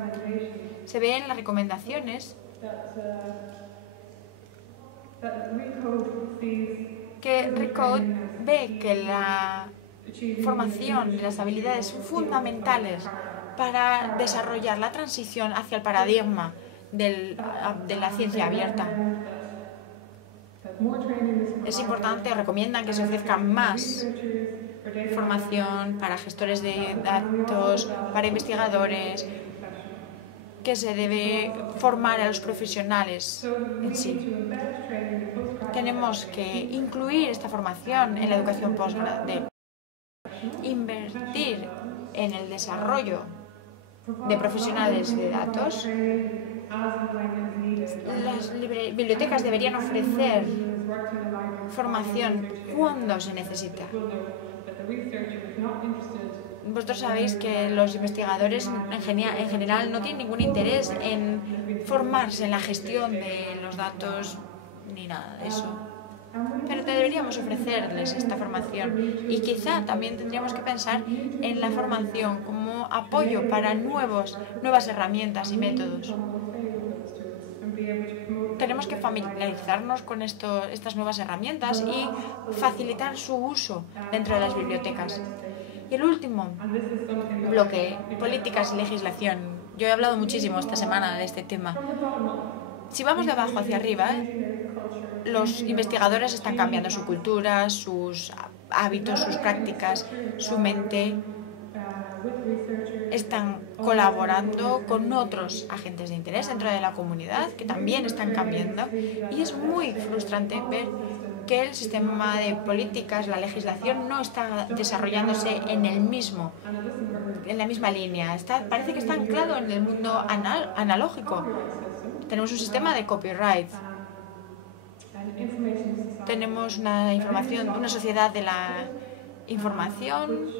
Se ve en las recomendaciones que Recode ve que la formación de las habilidades son fundamentales para desarrollar la transición hacia el paradigma de la ciencia abierta. Es importante, recomiendan que se ofrezca más formación para gestores de datos, para investigadores, que se debe formar a los profesionales en sí. Tenemos que incluir esta formación en la educación postgrado, invertir en el desarrollo de profesionales de datos. Las bibliotecas deberían ofrecer formación cuando se necesita. Vosotros sabéis que los investigadores en general no tienen ningún interés en formarse en la gestión de los datos ni nada de eso. Pero deberíamos ofrecerles esta formación y quizá también tendríamos que pensar en la formación como apoyo para nuevas herramientas y métodos. Tenemos que familiarizarnos con estas nuevas herramientas y facilitar su uso dentro de las bibliotecas. Y el último bloque, políticas y legislación. Yo he hablado muchísimo esta semana de este tema. Si vamos de abajo hacia arriba, los investigadores están cambiando su cultura, sus hábitos, sus prácticas, su mente. Están colaborando con otros agentes de interés dentro de la comunidad que también están cambiando, y es muy frustrante ver que el sistema de políticas, la legislación, no está desarrollándose en la misma línea. Parece que está anclado en el mundo analógico. Tenemos un sistema de copyright. Tenemos una sociedad de la información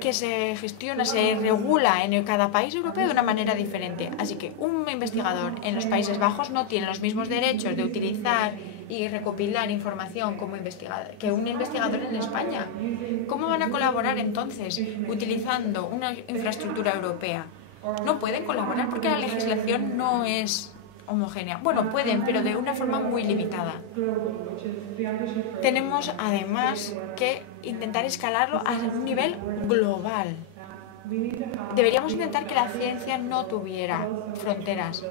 que se gestiona, se regula en cada país europeo de una manera diferente. Así que un investigador en los Países Bajos no tiene los mismos derechos de utilizar y recopilar información como que un investigador en España. ¿Cómo van a colaborar entonces utilizando una infraestructura europea? No pueden colaborar porque la legislación no es homogénea. Bueno, pueden, pero de una forma muy limitada. Tenemos además que intentar escalarlo a un nivel global. Deberíamos intentar que la ciencia no tuviera fronteras.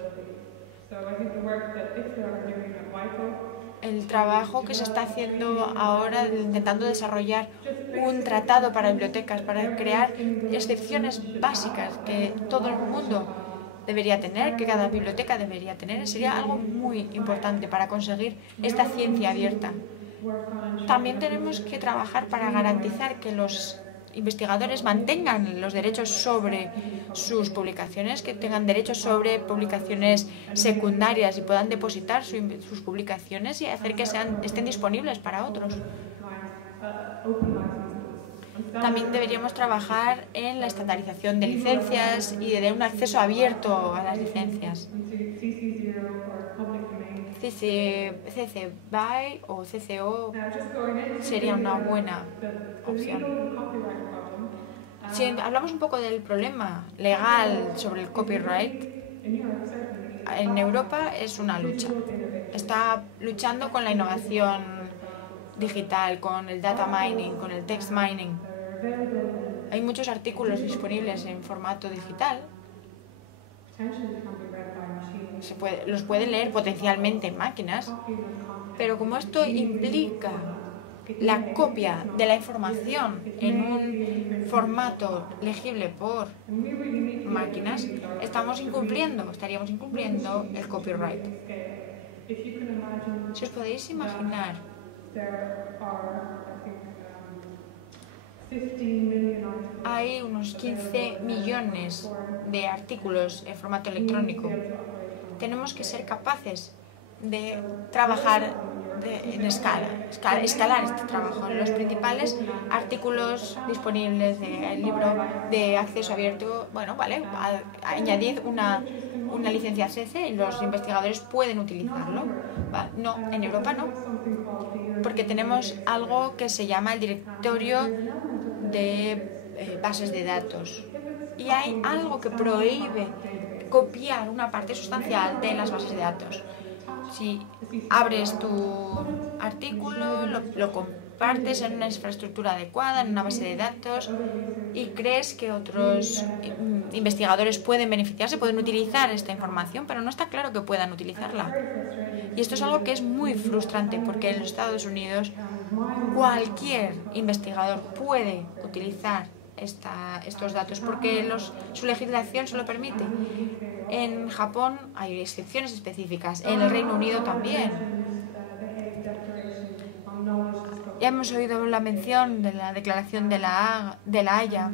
El trabajo que se está haciendo ahora, intentando desarrollar un tratado para bibliotecas, para crear excepciones básicas que todo el mundo debería tener, que cada biblioteca debería tener, sería algo muy importante para conseguir esta ciencia abierta. También tenemos que trabajar para garantizar que los investigadores mantengan los derechos sobre sus publicaciones, que tengan derechos sobre publicaciones secundarias y puedan depositar sus publicaciones y hacer que estén disponibles para otros. También deberíamos trabajar en la estandarización de licencias y de un acceso abierto a las licencias. CC BY o CCO sería una buena opción. Si hablamos un poco del problema legal sobre el copyright, en Europa es una lucha. Está luchando con la innovación digital, con el data mining, con el text mining. Hay muchos artículos disponibles en formato digital. Los pueden leer potencialmente en máquinas, pero como esto implica la copia de la información en un formato legible por máquinas, estaríamos incumpliendo el copyright. Si os podéis imaginar, hay unos 15 millones de artículos en formato electrónico. Tenemos que ser capaces de trabajar en escalar este trabajo. Los principales artículos disponibles del libro de acceso abierto, bueno, vale, añadid una licencia CC y los investigadores pueden utilizarlo. No, en Europa no, porque tenemos algo que se llama el directorio de bases de datos y hay algo que prohíbe copiar una parte sustancial de las bases de datos. Si abres tu artículo, lo compartes en una infraestructura adecuada, en una base de datos, y crees que otros investigadores pueden beneficiarse, pueden utilizar esta información, pero no está claro que puedan utilizarla. Y esto es algo que es muy frustrante, porque en los Estados Unidos cualquier investigador puede utilizar estos datos porque su legislación se lo permite. En Japón hay excepciones específicas, en el Reino Unido también. Ya hemos oído la mención de la declaración de la Haya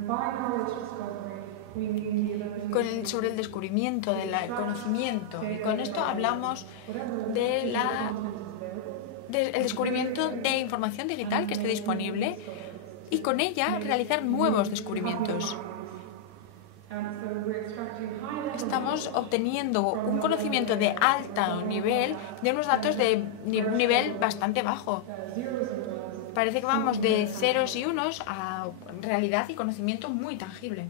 sobre el descubrimiento del conocimiento. Y con esto hablamos del descubrimiento de información digital que esté disponible y con ella realizar nuevos descubrimientos. Estamos obteniendo un conocimiento de alto nivel de unos datos de un nivel bastante bajo. Parece que vamos de ceros y unos a realidad y conocimiento muy tangible.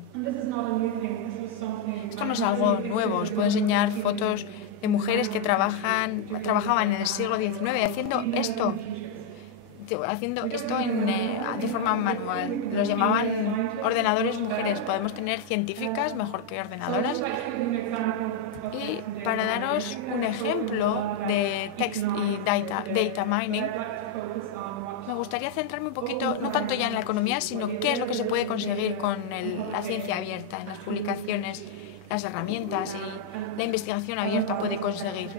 Esto no es algo nuevo. Os puedo enseñar fotos de mujeres que trabajaban en el siglo XIX haciendo esto de forma manual. Los llamaban ordenadores mujeres. Podemos tener científicas mejor que ordenadoras. Y para daros un ejemplo de text y data mining, me gustaría centrarme un poquito, no tanto ya en la economía, sino qué es lo que se puede conseguir con la ciencia abierta, en las publicaciones, las herramientas y la investigación abierta puede conseguir.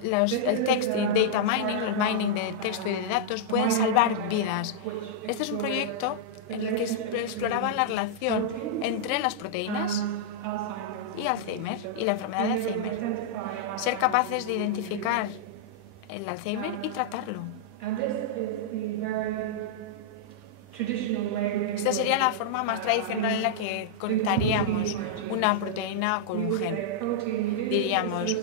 El text y data mining, el mining de texto y de datos, pueden salvar vidas. Este es un proyecto en el que exploraba la relación entre las proteínas y Alzheimer y la enfermedad de Alzheimer. Ser capaces de identificar el Alzheimer y tratarlo. Esta sería la forma más tradicional en la que contaríamos una proteína con un gen. Diríamos,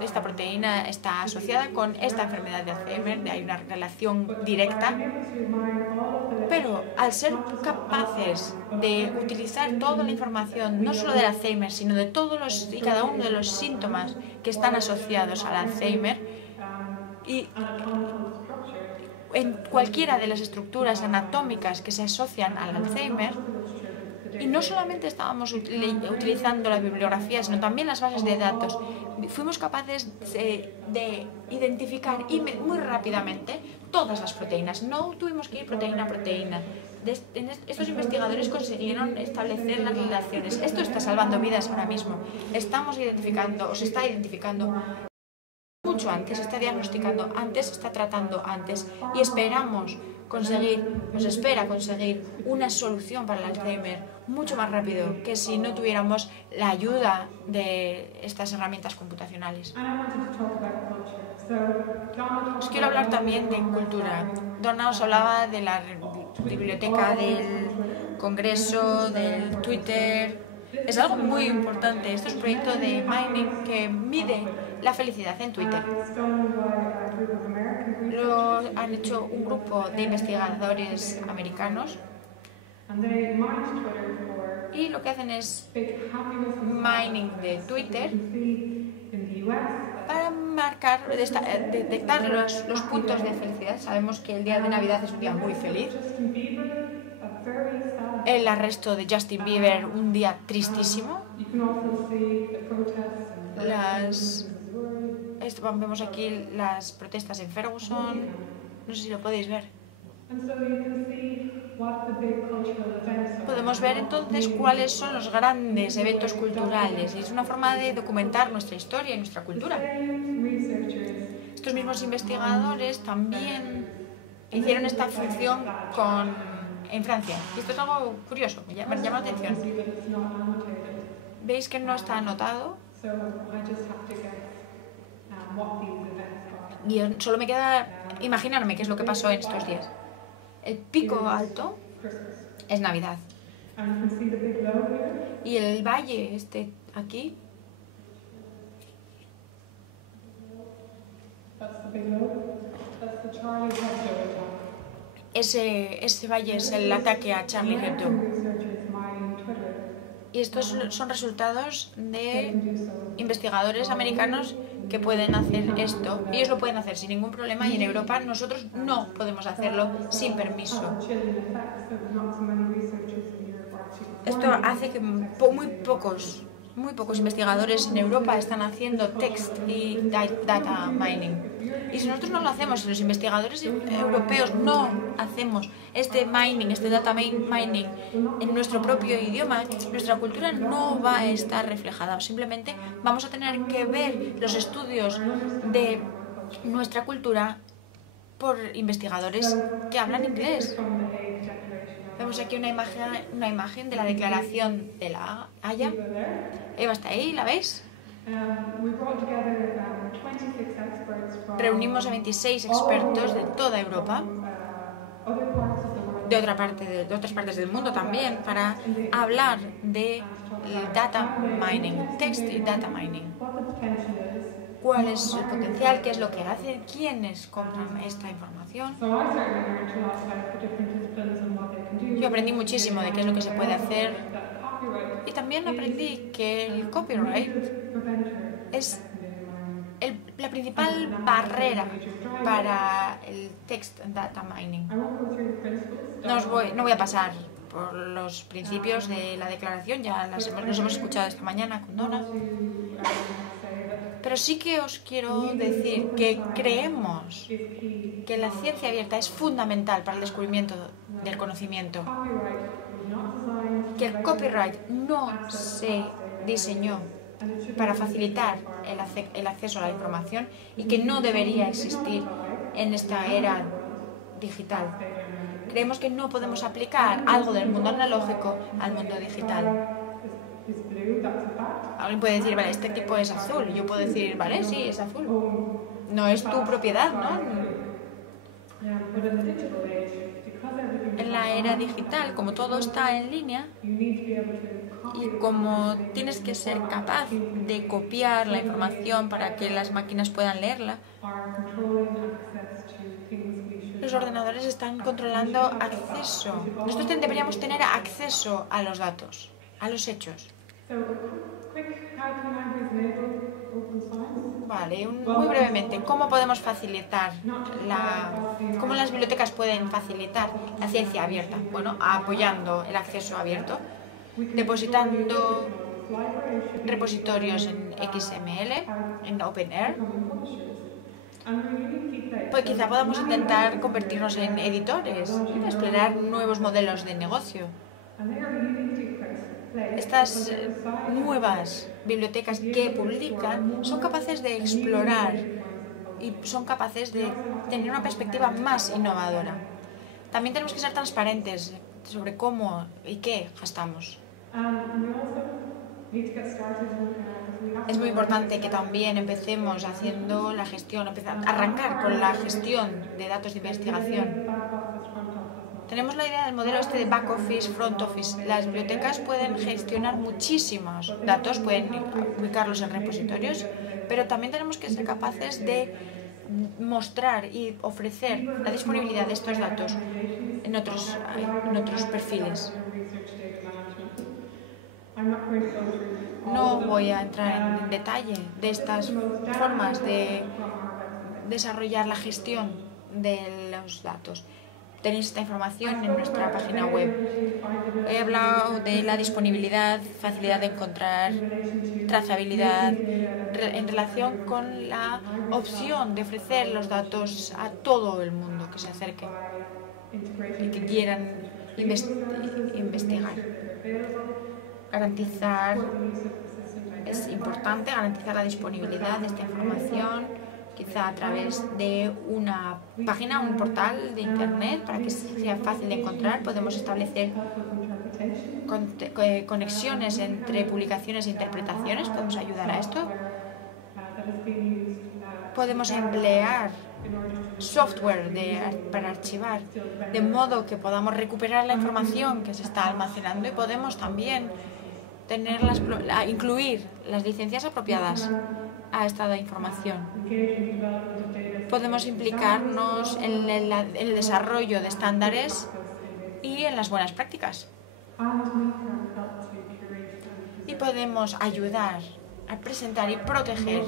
esta proteína está asociada con esta enfermedad de Alzheimer, hay una relación directa. Pero al ser capaces de utilizar toda la información, no solo del Alzheimer, sino de todos y cada uno de los síntomas que están asociados al Alzheimer, y en cualquiera de las estructuras anatómicas que se asocian al Alzheimer, y no solamente estábamos utilizando la bibliografía, sino también las bases de datos, fuimos capaces de identificar muy rápidamente todas las proteínas. No tuvimos que ir proteína a proteína. Estos investigadores consiguieron establecer las relaciones. Esto está salvando vidas ahora mismo. Estamos identificando, o se está identificando mucho antes, se está diagnosticando antes, se está tratando antes, y nos espera conseguir una solución para el Alzheimer mucho más rápido que si no tuviéramos la ayuda de estas herramientas computacionales. Os quiero hablar también de cultura. Donna os hablaba de la biblioteca del Congreso, del Twitter. Es algo muy importante. Esto es un proyecto de mining que mide la felicidad en Twitter. Lo han hecho un grupo de investigadores americanos y lo que hacen es mining de Twitter para detectar los puntos de felicidad. Sabemos que el día de Navidad es un día muy feliz. El arresto de Justin Bieber, un día tristísimo. Vemos aquí las protestas en Ferguson. No sé si lo podéis ver. Podemos ver entonces cuáles son los grandes eventos culturales. Y es una forma de documentar nuestra historia y nuestra cultura. Estos mismos investigadores también hicieron esta función en Francia. Y esto es algo curioso, me llama la atención. ¿Veis que no está anotado? Y solo me queda imaginarme qué es lo que pasó en estos días. El pico alto es Navidad. Y el valle aquí ese valle es el ataque a Charlie Hebdo. Y estos son resultados de investigadores americanos que pueden hacer esto. Ellos lo pueden hacer sin ningún problema, y en Europa nosotros no podemos hacerlo sin permiso. Esto hace que muy pocos investigadores en Europa están haciendo text y data mining. Y si nosotros no lo hacemos, si los investigadores europeos no hacemos este data mining en nuestro propio idioma, nuestra cultura no va a estar reflejada. Simplemente vamos a tener que ver los estudios de nuestra cultura por investigadores que hablan inglés. Vemos aquí una imagen de la declaración de la Haya. Eva está ahí, ¿la veis? Reunimos a 26 expertos de toda Europa, de otras partes del mundo también, para hablar de data mining, text y data mining. ¿Cuál es el potencial? ¿Qué es lo que hace? ¿Quiénes compran esta información? Yo aprendí muchísimo de qué es lo que se puede hacer, y también aprendí que el copyright es la principal barrera para el text and data mining. No voy a pasar por los principios de la declaración, ya los hemos escuchado esta mañana con Donna. Pero sí que os quiero decir que creemos que la ciencia abierta es fundamental para el descubrimiento del conocimiento. Que el copyright no se diseñó para facilitar el acceso a la información, y que no debería existir en esta era digital. Creemos que no podemos aplicar algo del mundo analógico al mundo digital. Alguien puede decir, vale, este tipo es azul. Yo puedo decir, vale, sí, es azul. No es tu propiedad, ¿no? En la era digital, como todo está en línea y como tienes que ser capaz de copiar la información para que las máquinas puedan leerla, los ordenadores están controlando acceso. Nosotros deberíamos tener acceso a los datos, a los hechos. Vale, muy brevemente, ¿cómo podemos facilitar cómo las bibliotecas pueden facilitar la ciencia abierta? Bueno, apoyando el acceso abierto, depositando repositorios en XML, en OpenAIRE. Pues quizá podamos intentar convertirnos en editores, explorar nuevos modelos de negocio. Estas nuevas bibliotecas que publican son capaces de explorar y son capaces de tener una perspectiva más innovadora. También tenemos que ser transparentes sobre cómo y qué gastamos. Es muy importante que también empecemos haciendo la gestión, arrancar con la gestión de datos de investigación. Tenemos la idea del modelo de back office, front office. Las bibliotecas pueden gestionar muchísimos datos, pueden ubicarlos en repositorios, pero también tenemos que ser capaces de mostrar y ofrecer la disponibilidad de estos datos en otros perfiles. No voy a entrar en detalle de estas formas de desarrollar la gestión de los datos. Tenéis esta información en nuestra página web. He hablado de la disponibilidad, facilidad de encontrar, trazabilidad, en relación con la opción de ofrecer los datos a todo el mundo que se acerque y que quieran investigar. Es importante garantizar la disponibilidad de esta información, quizá a través de una página, un portal de internet, para que sea fácil de encontrar. Podemos establecer conexiones entre publicaciones e interpretaciones, podemos ayudar a esto. Podemos emplear software para archivar, de modo que podamos recuperar la información que se está almacenando, y podemos también incluir las licencias apropiadas a esta información. Podemos implicarnos en el desarrollo de estándares y en las buenas prácticas. Y podemos ayudar a presentar y proteger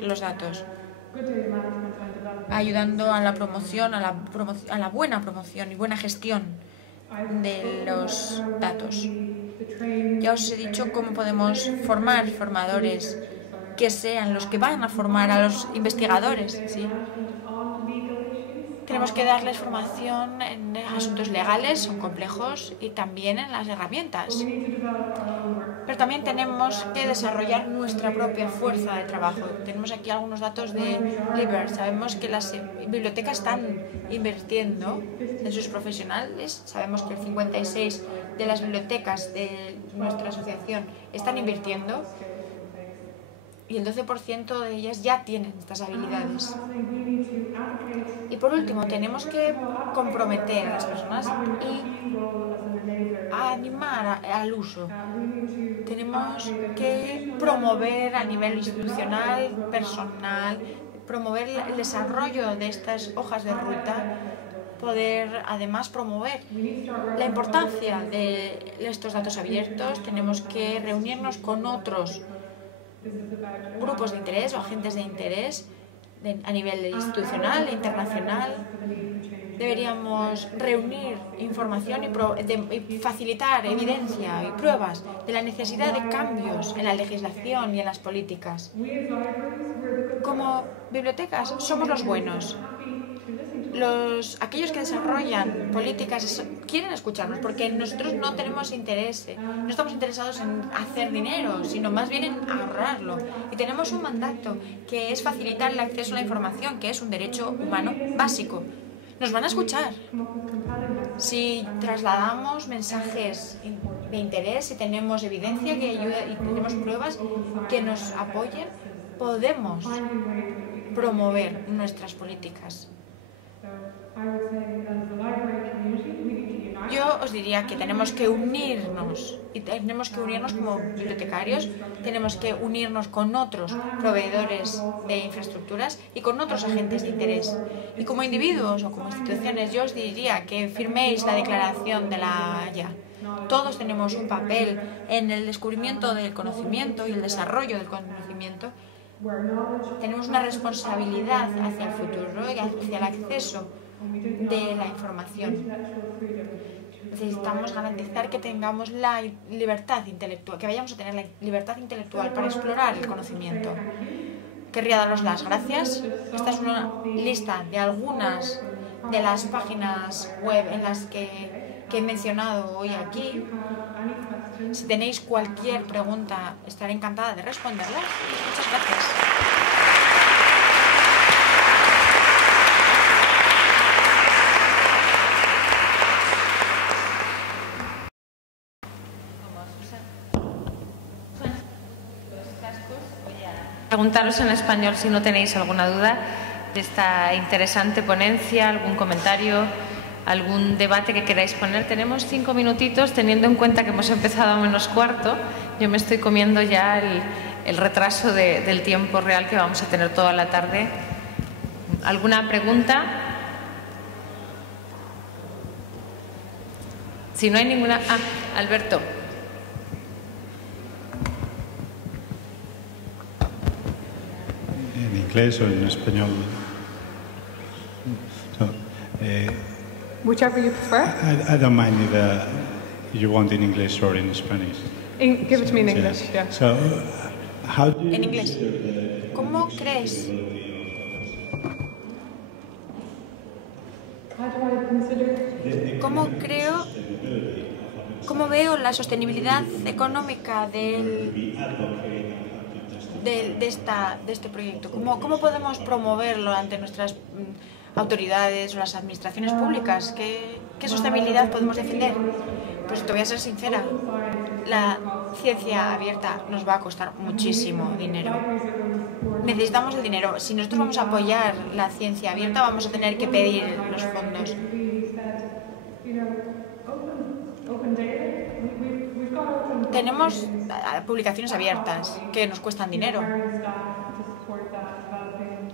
los datos, ayudando a la promoción, a la buena promoción y buena gestión de los datos. Ya os he dicho cómo podemos formar formadores que sean los que van a formar a los investigadores, ¿sí? Tenemos que darles formación en asuntos legales, son complejos, y también en las herramientas. Pero también tenemos que desarrollar nuestra propia fuerza de trabajo. Tenemos aquí algunos datos de Liber. Sabemos que las bibliotecas están invirtiendo en sus profesionales. Sabemos que el 56% de las bibliotecas de nuestra asociación están invirtiendo, y el 12% de ellas ya tienen estas habilidades. Y por último, tenemos que comprometer a las personas y animar al uso. Tenemos que promover a nivel institucional, personal, promover el desarrollo de estas hojas de ruta, poder además promover la importancia de estos datos abiertos. Tenemos que reunirnos con otros grupos de interés o agentes de interés a nivel institucional e internacional. Deberíamos reunir información y facilitar evidencia y pruebas de la necesidad de cambios en la legislación y en las políticas. Como bibliotecas somos los buenos. Aquellos que desarrollan políticas quieren escucharnos, porque nosotros no tenemos interés, no estamos interesados en hacer dinero, sino más bien en ahorrarlo. Y tenemos un mandato que es facilitar el acceso a la información, que es un derecho humano básico. Nos van a escuchar. Si trasladamos mensajes de interés, si tenemos evidencia que ayuda y tenemos pruebas que nos apoyen, podemos promover nuestras políticas. Yo os diría que tenemos que unirnos, y tenemos que unirnos como bibliotecarios, tenemos que unirnos con otros proveedores de infraestructuras y con otros agentes de interés. Y como individuos o como instituciones, yo os diría que firméis la declaración de la Haya. Todos tenemos un papel en el descubrimiento del conocimiento y el desarrollo del conocimiento. Tenemos una responsabilidad hacia el futuro y hacia el acceso de la información. Necesitamos garantizar que tengamos la libertad intelectual, que vayamos a tener la libertad intelectual para explorar el conocimiento. Querría daros las gracias. Esta es una lista de algunas de las páginas web en las que he mencionado hoy aquí. Si tenéis cualquier pregunta, estaré encantada de responderla. Muchas gracias. Preguntaros en español si no tenéis alguna duda de esta interesante ponencia, algún comentario, algún debate que queráis poner. Tenemos 5 minutitos, teniendo en cuenta que hemos empezado a -15. Yo me estoy comiendo ya el retraso del tiempo real que vamos a tener toda la tarde. ¿Alguna pregunta? Si no hay ninguna... Alberto. ¿En inglés o en español? Whichever you prefer. I don't mind either you want in English or in Spanish. Give it to me in English, yeah. So, how do you En inglés. ¿Cómo crees? ¿Cómo veo la sostenibilidad económica de este proyecto? ¿Cómo podemos promoverlo ante nuestras autoridades o las administraciones públicas? ¿Qué sostenibilidad podemos defender? Pues te voy a ser sincera, la ciencia abierta nos va a costar muchísimo dinero. Necesitamos el dinero. Si nosotros vamos a apoyar la ciencia abierta, vamos a tener que pedir los fondos. Tenemos publicaciones abiertas que nos cuestan dinero.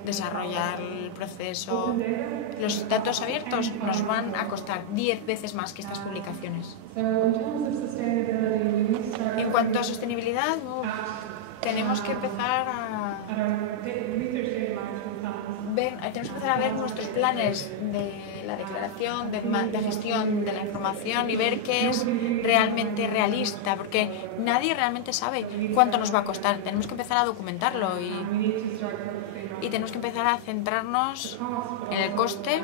Desarrollar el proceso. Los datos abiertos nos van a costar 10 veces más que estas publicaciones. En cuanto a sostenibilidad, tenemos que empezar a ver nuestros planes de la declaración, de gestión de la información y ver qué es realmente realista, porque nadie realmente sabe cuánto nos va a costar. Tenemos que empezar a documentarlo y tenemos que empezar a centrarnos en el coste,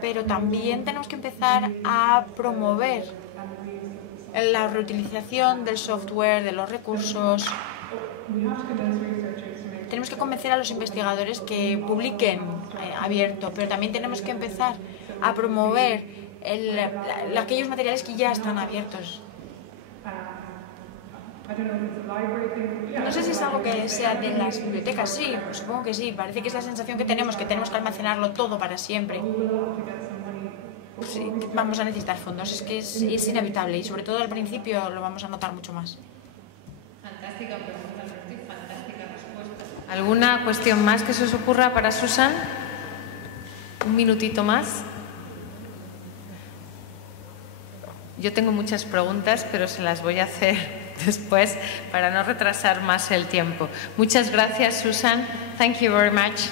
pero también tenemos que empezar a promover la reutilización del software, de los recursos. Tenemos que convencer a los investigadores que publiquen abierto, pero también tenemos que empezar a promover aquellos materiales que ya están abiertos. No sé si es algo que sea de las bibliotecas, sí, supongo que sí. Parece que es la sensación que tenemos que almacenarlo todo para siempre. Sí, vamos a necesitar fondos, es que es inevitable y sobre todo al principio lo vamos a notar mucho más. Fantástica pregunta, fantástica respuesta. ¿Alguna cuestión más que se os ocurra para Susan? Un minutito más. Yo tengo muchas preguntas, pero se las voy a hacer después para no retrasar más el tiempo. Muchas gracias, Susan. Thank you very much.